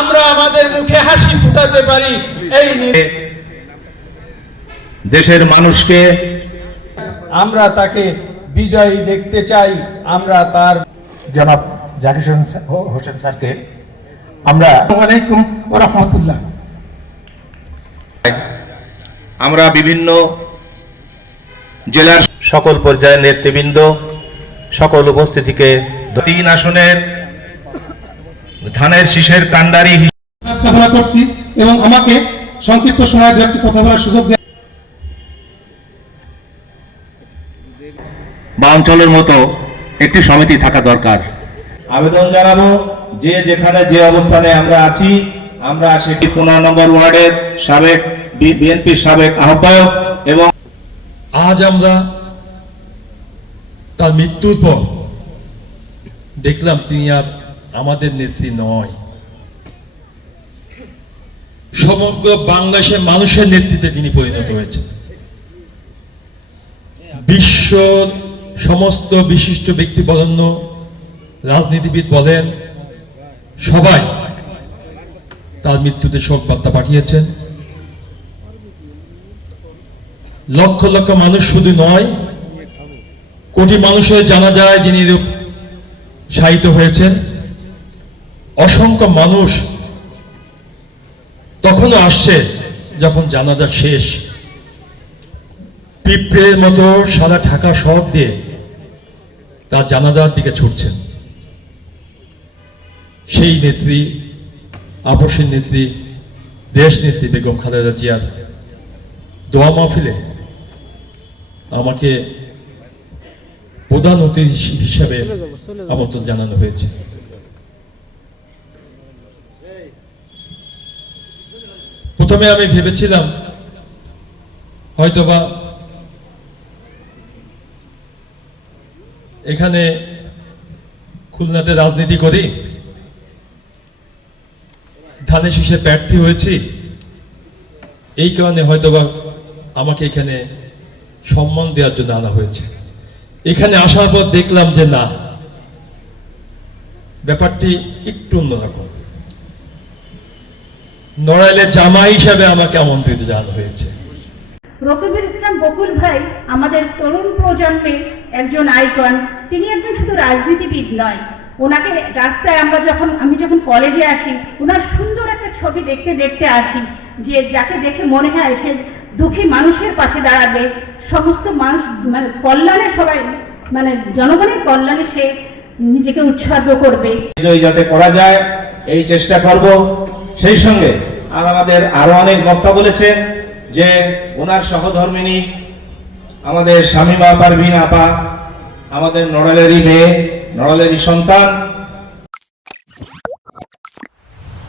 আমরা আমাদের মুখে হাসি ফুটাতে পারি এই দেশের মানুষকে আমরা তাকে বিজয়ী দেখতে চাই। আমরা তার জনাব জাকির হোসেন স্যারকে আমরা আলাইকুম ওয়া রাহমাতুল্লাহ। আমরা বিভিন্ন জেলার সকল পর্যায়ের নেতৃবৃন্দ সকল উপস্থিতিকে 3 আসনের ধানের শীষের কান্ডারি কামনা করছি এবং আমাকে সংক্ষিপ্ত সময়ে একটি কথা বলার সুযোগ দেন। বা অঞ্চলের মতো একটি সমিতি থাকা দরকার। আবেদন জানাবো যে যেখানে যে অবস্থানে আমরা আছি, আমরা সেটি 15 নম্বর ওয়ার্ডের সাবেক বিএনপির সাবেক আহ্বায়ক এবং আজ আমরা তার মৃত্যুর পর দেখলাম তিনি আর আমাদের নেত্রী নয়, সমগ্র বাংলাদেশের মানুষের নেতৃত্বে তিনি পরিণত হয়েছেন। বিশ্ব সমস্ত বিশিষ্ট ব্যক্তি বরেণ্য রাজনীতিবিদ বলেন, সবাই তার মৃত্যুতে শোক বার্তা পাঠিয়েছেন। লক্ষ লক্ষ মানুষ শুধু নয়, কোটি মানুষের জানা যায় যিনি শায়িত হয়েছেন। অসংখ্য মানুষ তখনও আসছে যখন জানাজা শেষ, পিঁপড়ের মতো সারা ঢাকা শহর দিয়ে তার জানাজার দিকে ছুটছেন। সেই নেত্রী, আপসের নেত্রী, দেশ নেত্রী বেগম খালেদা জিয়ার দোয়া মাহফিলে আমাকে প্রধান অতিথি হিসাবে আমন্ত্রণ জানানো হয়েছে। প্রথমে আমি ভেবেছিলাম হয়তোবা এখানে খুলনাতে রাজনীতি করি, ধানের শীষে প্রার্থী হয়েছি, এই কারণে হয়তোবা আমাকে এখানে সম্মান দেওয়ার জন্য আনা হয়েছে। এখানে আসার পর দেখলাম যে না, ব্যাপারটি একটু অন্যরকম। নড়াইলের জামাই হিসাবে আমাকে আমন্ত্রিত জানানো হয়েছে। রকিবুল ইসলাম বকুল ভাই আমাদের তরুণ প্রজন্মে একজন আইকন। তিনি একজন শুধু রাজনীতিবিদ নয়, ওনাকে রাস্তায় আমি যখন কলেজে আসি, ওনার সুন্দর একটা ছবি দেখতে দেখতে আসি, যে যাকে দেখে মনে হয় সে দুঃখী মানুষের পাশে দাঁড়াবে, সমস্ত মানুষ মানে কল্যাণে, সবাই মানে জনগণের কল্যাণে সে নিজেকে উৎসর্গ করবে। যাতে করা যায় এই চেষ্টা করব। সেই সঙ্গে আমাদের আরো অনেক বক্তা বলেছেন যে ওনার সহধর্মিনী আমাদের শামীমা পারভীন আপা, আমাদের নড়ালেরই মেয়ে, নড়ালেরই সন্তান,